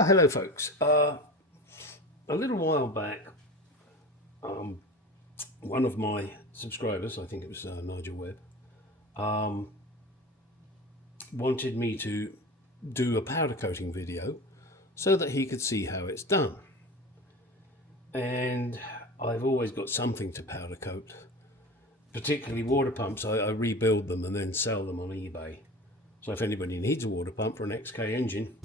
Hello, folks. A little while back, one of my subscribers, I think it was Nigel Webb, um, wanted me to do a powder coating video so that he could see how it's done. And I've always got something to powder coat, particularly water pumps. I rebuild them and then sell them on eBay. So if anybody needs a water pump for an XK engine,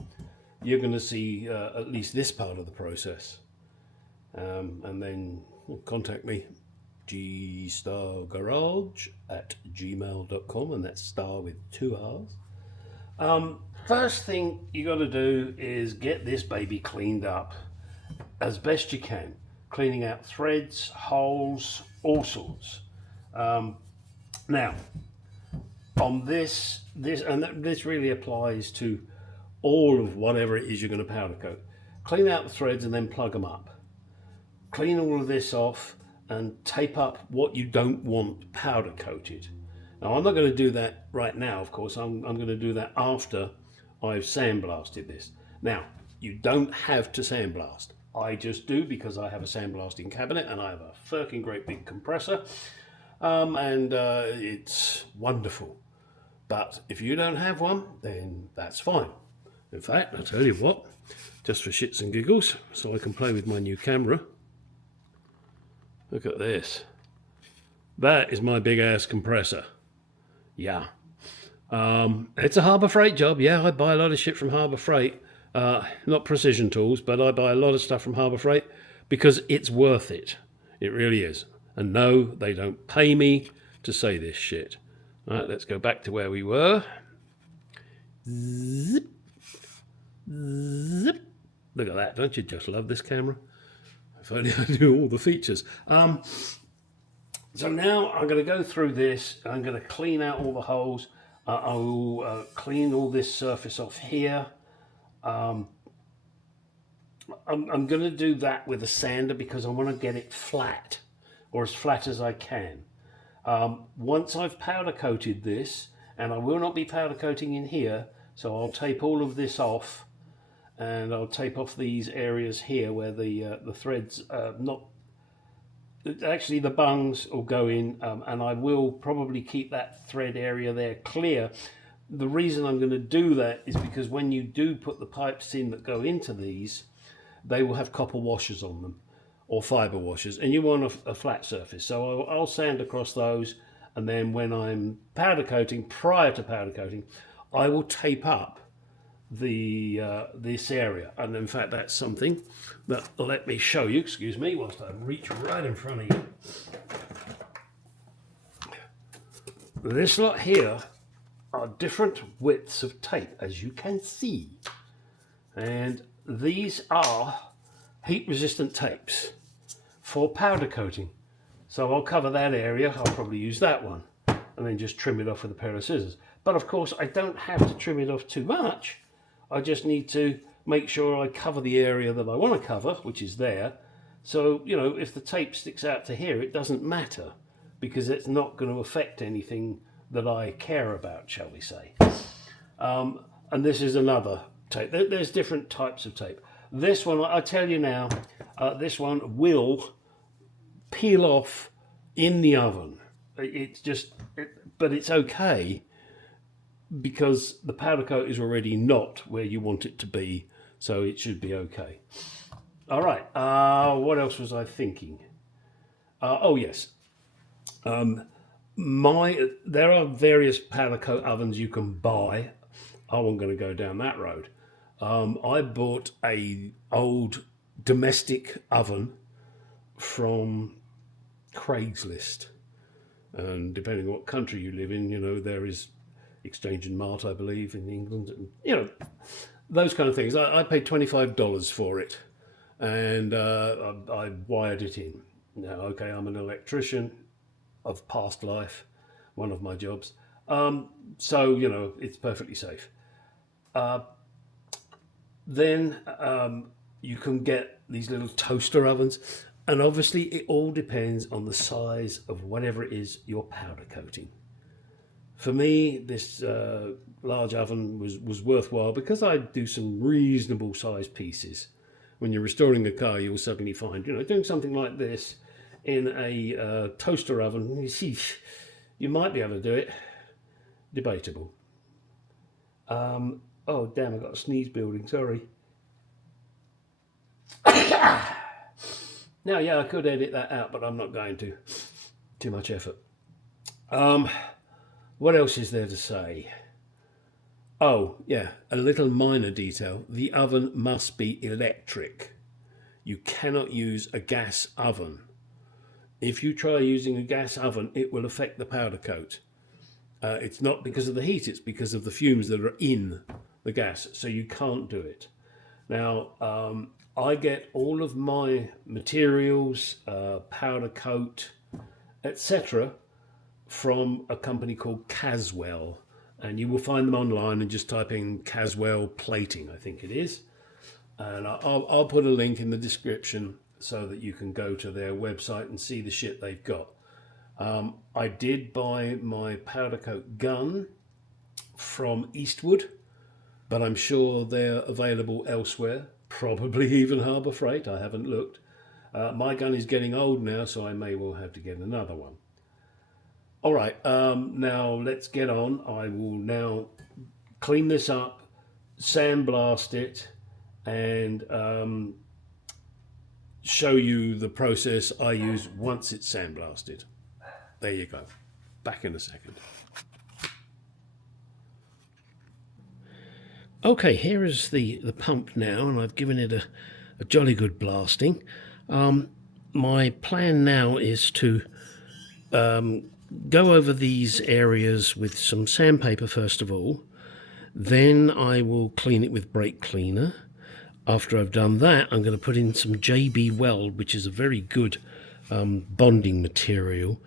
you're going to see at least this part of the process. And then contact me, gstargarage@gmail.com, and that's star with 2 R's. First thing you got to do is get this baby cleaned up as best you can, cleaning out threads, holes, all sorts. Now, on this really applies to all of whatever it is you're going to powder coat. Clean out the threads and then plug them up. Clean all of this off and tape up what you don't want powder coated. Now, I'm not going to do that right now, of course. I'm going to do that after I've sandblasted this. Now, you don't have to sandblast. I just do because I have a sandblasting cabinet and I have a fucking great big compressor. And it's wonderful. But if you don't have one, then that's fine. In fact, I'll tell you what, just for shits and giggles, so I can play with my new camera. Look at this. That is my big ass compressor. Yeah. It's a Harbour Freight job. Yeah, I buy a lot of shit from Harbour Freight. Not Precision Tools, but I buy a lot of stuff from Harbour Freight because it's worth it. It really is. And no, they don't pay me to say this shit. All right, let's go back to where we were. Zip. Zip. Look at that. Don't you just love this camera? If only I knew all the features. So now I'm going to go through this. I'm going to clean out all the holes. I will clean all this surface off here. I'm going to do that with a sander because I want to get it flat, or as flat as I can. Once I've powder coated this, and I will not be powder coating in here, so I'll tape all of this off, and I'll tape off these areas here where the threads actually the bungs will go in, and I will probably keep that thread area there clear. The reason I'm going to do that is because when you do put the pipes in that go into these, they will have copper washers on them or fiber washers, and you want a flat surface. So I'll sand across those, and then when I'm powder coating, prior to powder coating, I will tape up the this area. And in fact, that's something that, let me show you, excuse me, whilst I reach right in front of you. This lot here are different widths of tape, as you can see, and these are heat resistant tapes for powder coating. So I'll cover that area. I'll probably use that one and then just trim it off with a pair of scissors. But of course I don't have to trim it off too much. I just need to make sure I cover the area that I want to cover, which is there. So, you know, if the tape sticks out to here, it doesn't matter because it's not going to affect anything that I care about, shall we say. And this is another tape. There's different types of tape. This one, I tell you now, this one will peel off in the oven. It's just, but it's okay because the powder coat is already not where you want it to be, so it should be okay. All right, what else was I thinking? Oh yes, there are various powder coat ovens you can buy. I wasn't going to go down that road. I bought a old domestic oven from Craigslist, and depending on what country you live in, you know, there is Exchange and Mart, I believe, in England, and you know, those kind of things. I paid $25 for it, and I wired it in. Now, okay, I'm an electrician of past life, one of my jobs, so you know, it's perfectly safe. Then you can get these little toaster ovens, and obviously it all depends on the size of whatever it is you're powder coating. For me, this large oven was worthwhile because I do some reasonable sized pieces. When you're restoring a car, you'll suddenly find, doing something like this in a toaster oven, you see, you might be able to do it. Debatable. Oh, damn, I got a sneeze building, sorry. Now, yeah, I could edit that out, but I'm not going to. Too much effort. What else is there to say? Oh, yeah, a little minor detail. The oven must be electric. You cannot use a gas oven. If you try using a gas oven, it will affect the powder coat. It's not because of the heat, it's because of the fumes that are in the gas, so you can't do it. Now, I get all of my materials, powder coat, etc., from a company called Caswell, and you will find them online and just type in Caswell plating, I think it is, and I'll put a link in the description so that you can go to their website and see the shit they've got. I did buy my powder coat gun from Eastwood, but I'm sure they're available elsewhere, probably even Harbour Freight. I haven't looked. My gun is getting old now, so I may well have to get another one. All right, now let's get on. I will now clean this up, sandblast it, and show you the process I use once it's sandblasted. There you go. Back in a second. Okay, here is the pump now, and I've given it a jolly good blasting. My plan now is to go over these areas with some sandpaper first of all. Then I will clean it with brake cleaner. After I've done that, I'm going to put in some JB Weld, which is a very good bonding material.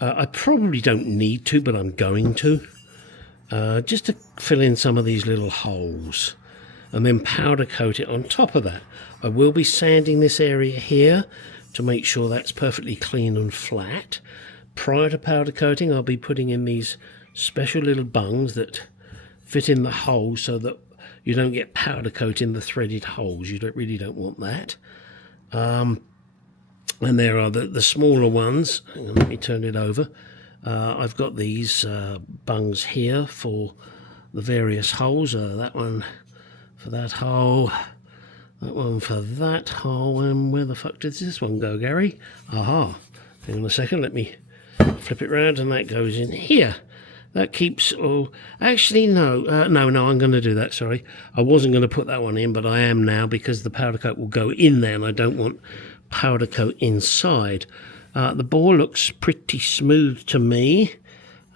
I probably don't need to, but I'm going to. Just to fill in some of these little holes. And then powder coat it on top of that. I will be sanding this area here to make sure that's perfectly clean and flat. Prior to powder coating, I'll be putting in these special little bungs that fit in the holes so that you don't get powder coat in the threaded holes. You really don't want that. And there are the smaller ones. Hang on, let me turn it over. I've got these bungs here for the various holes. That one for that hole, that one for that hole, and where the fuck did this one go, Gary? Aha. Hang on a second, let me flip it round, and that goes in here. That keeps, oh, actually no, I'm going to do that, sorry. I wasn't going to put that one in, but I am now because the powder coat will go in there and I don't want powder coat inside. The bore looks pretty smooth to me.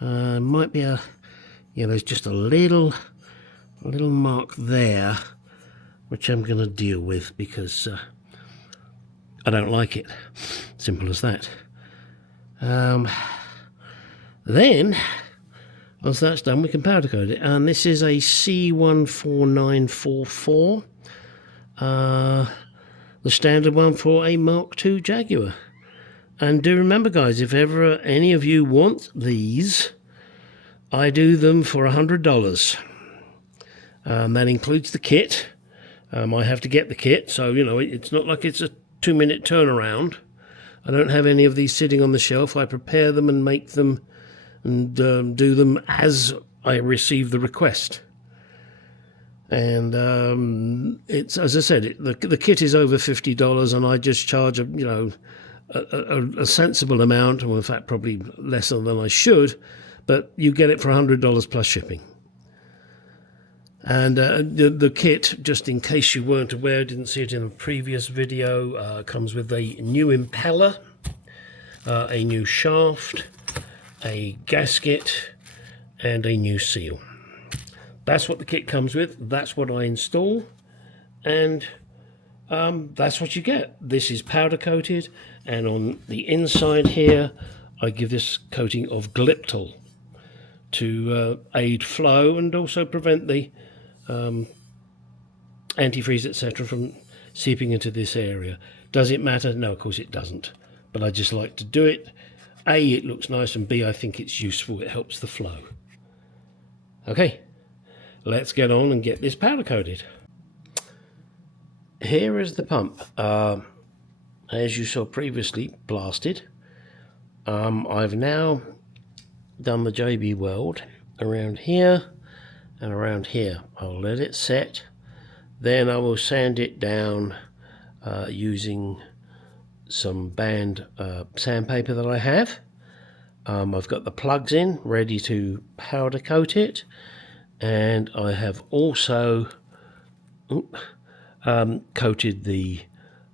Might be there's just a little mark there, which I'm going to deal with because I don't like it. Simple as that. Then, once that's done, we can powder coat it. And this is a C14944, the standard one for a Mark II Jaguar. And do remember, guys, if ever any of you want these, I do them for $100. That includes the kit. I have to get the kit, so, it's not like it's a 2-minute turnaround. I don't have any of these sitting on the shelf. I prepare them and make them and do them as I receive the request. And it's, as I said, the kit is over $50, and I just charge a sensible amount, or in fact probably less than I should, but you get it for $100 plus shipping. And the kit, just in case you weren't aware, didn't see it in a previous video, comes with a new impeller, a new shaft, a gasket, and a new seal. That's what the kit comes with. That's what I install, and that's what you get. This is powder coated, and on the inside here I give this coating of Gliptal to aid flow and also prevent the antifreeze, etc., from seeping into this area. Does it matter? No, of course it doesn't, but I just like to do it. A, it looks nice, and B, I think it's useful. It helps the flow. Okay, let's get on and get this powder coated. Here is the pump, as you saw previously, blasted. I've now done the JB weld around here and around here. I'll let it set, then I will sand it down using some band sandpaper that I have. I've got the plugs in ready to powder coat it, and I have also coated the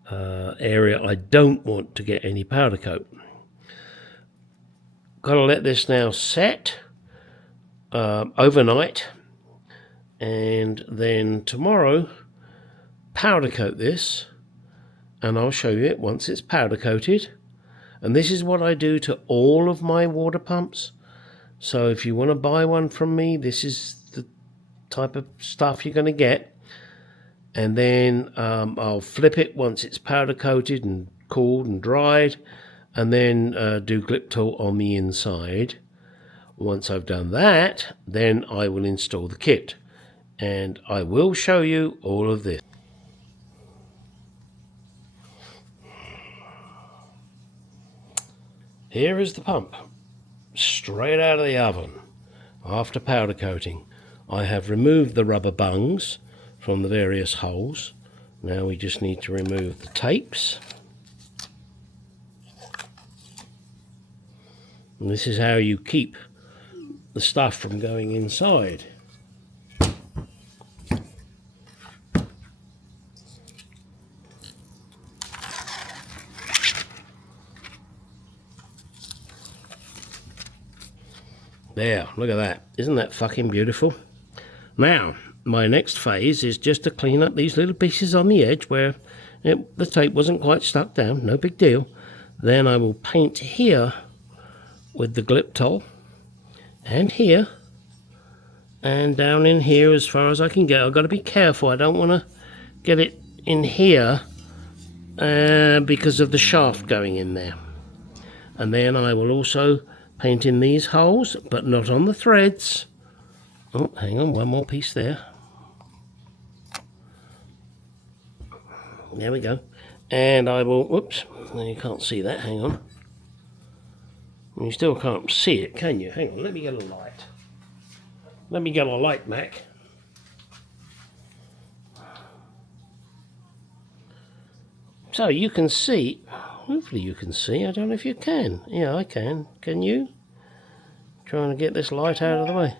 area I don't want to get any powder coat. Got to let this now set overnight, and then tomorrow powder coat this, and I'll show you it once it's powder coated. And this is what I do to all of my water pumps. So if you want to buy one from me, this is the type of stuff you're going to get. And then I'll flip it once it's powder coated and cooled and dried, and then do Gliptol on the inside. Once I've done that, then I will install the kit, and I will show you all of this. Here is the pump, straight out of the oven after powder coating. I have removed the rubber bungs from the various holes. Now we just need to remove the tapes. And this is how you keep the stuff from going inside. There, look at that. Isn't that fucking beautiful? Now, my next phase is just to clean up these little pieces on the edge where the tape wasn't quite stuck down. No big deal. Then I will paint here with the Gliptol, and here, and down in here as far as I can get. I've got to be careful. I don't want to get it in here because of the shaft going in there. And then I will also paint in these holes, but not on the threads. Oh, hang on, one more piece there. There we go. And I will, whoops, you can't see that, hang on. You still can't see it, can you? Hang on, let me get a light. Let me get a light, Mac. So you can see, hopefully you can see, I don't know if you can. Yeah, I can. Can you? Trying to get this light out of the way.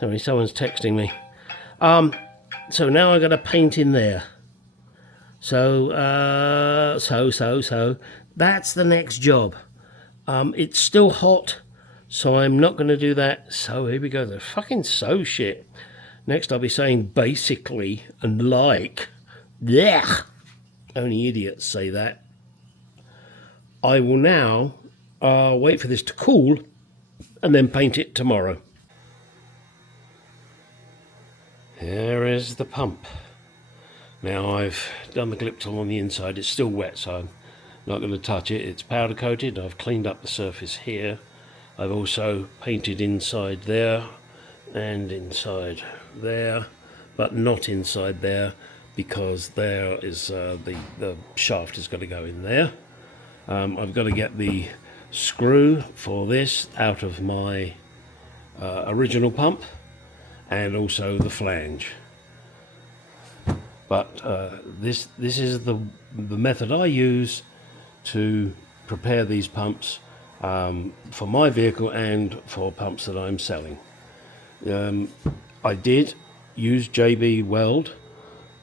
Sorry, someone's texting me. So now I've got to paint in there. So that's the next job. It's still hot, so I'm not going to do that. So here we go, the fucking so shit. Next I'll be saying basically and like. Blech. Only idiots say that. I will now wait for this to cool and then paint it tomorrow. Here is the pump. Now I've done the Gliptol on the inside. It's still wet, so I'm not going to touch it. It's powder coated. I've cleaned up the surface here. I've also painted inside there and inside there, but not inside there because there is the shaft has got to go in there. I've got to get the screw for this out of my original pump, and also the flange. But this is the method I use to prepare these pumps for my vehicle and for pumps that I'm selling. I did use JB weld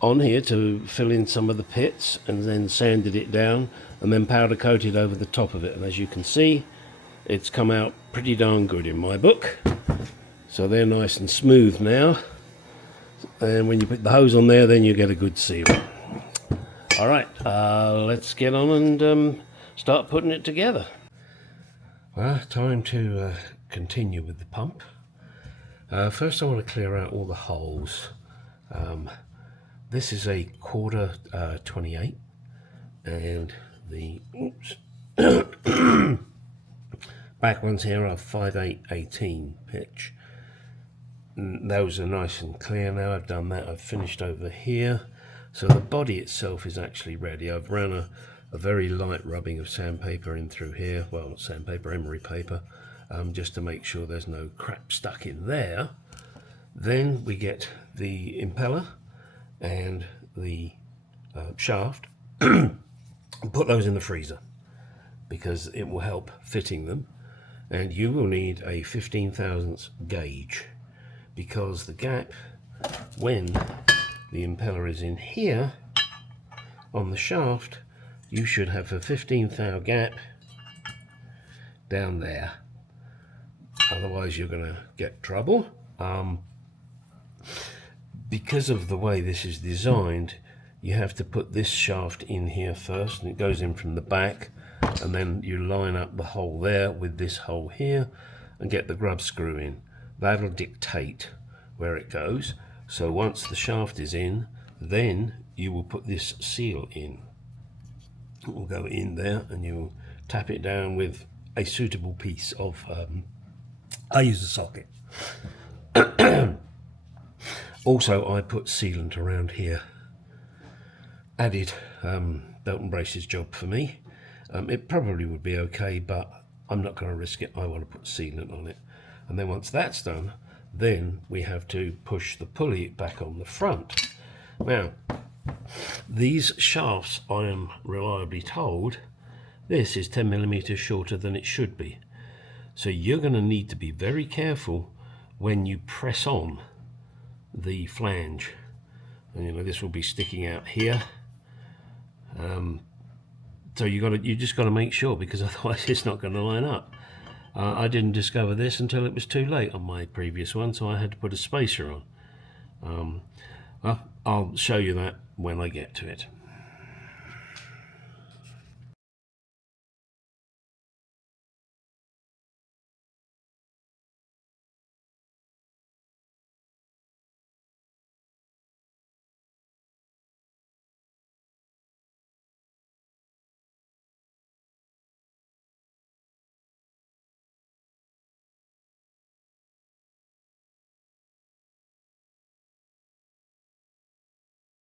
on here to fill in some of the pits, and then sanded it down and then powder coated over the top of it, and as you can see, it's come out pretty darn good in my book. So they're nice and smooth now, and when you put the hose on there, then you get a good seal. All right, let's get on and start putting it together. Well, time to continue with the pump. First I want to clear out all the holes. This is a quarter 28, and the back ones here are 5/8/18 pitch. And those are nice and clear now. I've done that. I've finished over here. So the body itself is actually ready. I've run a very light rubbing of sandpaper in through here. Well, not sandpaper, emery paper, just to make sure there's no crap stuck in there. Then we get the impeller and the shaft and put those in the freezer because it will help fitting them. And you will need a 15 thousandths gauge because the gap when the impeller is in here on the shaft, you should have a 15 thou gap down there. Otherwise you're going to get trouble. Because of the way this is designed, you have to put this shaft in here first, and it goes in from the back, and then you line up the hole there with this hole here and get the grub screw in. That'll dictate where it goes. So once the shaft is in, then you will put this seal in. It will go in there and you will tap it down with a suitable piece of, I use a socket. Also, I put sealant around here. Added belt and braces job for me. It probably would be okay, but I'm not going to risk it. I want to put sealant on it. And then once that's done, then we have to push the pulley back on the front. Now, these shafts, I am reliably told, this is 10 millimeters shorter than it should be. So you're going to need to be very careful when you press on the flange. And, you know, this will be sticking out here. So you just got to make sure, because otherwise it's not going to line up. I didn't discover this until it was too late on my previous one, so I had to put a spacer on. I'll show you that when I get to it.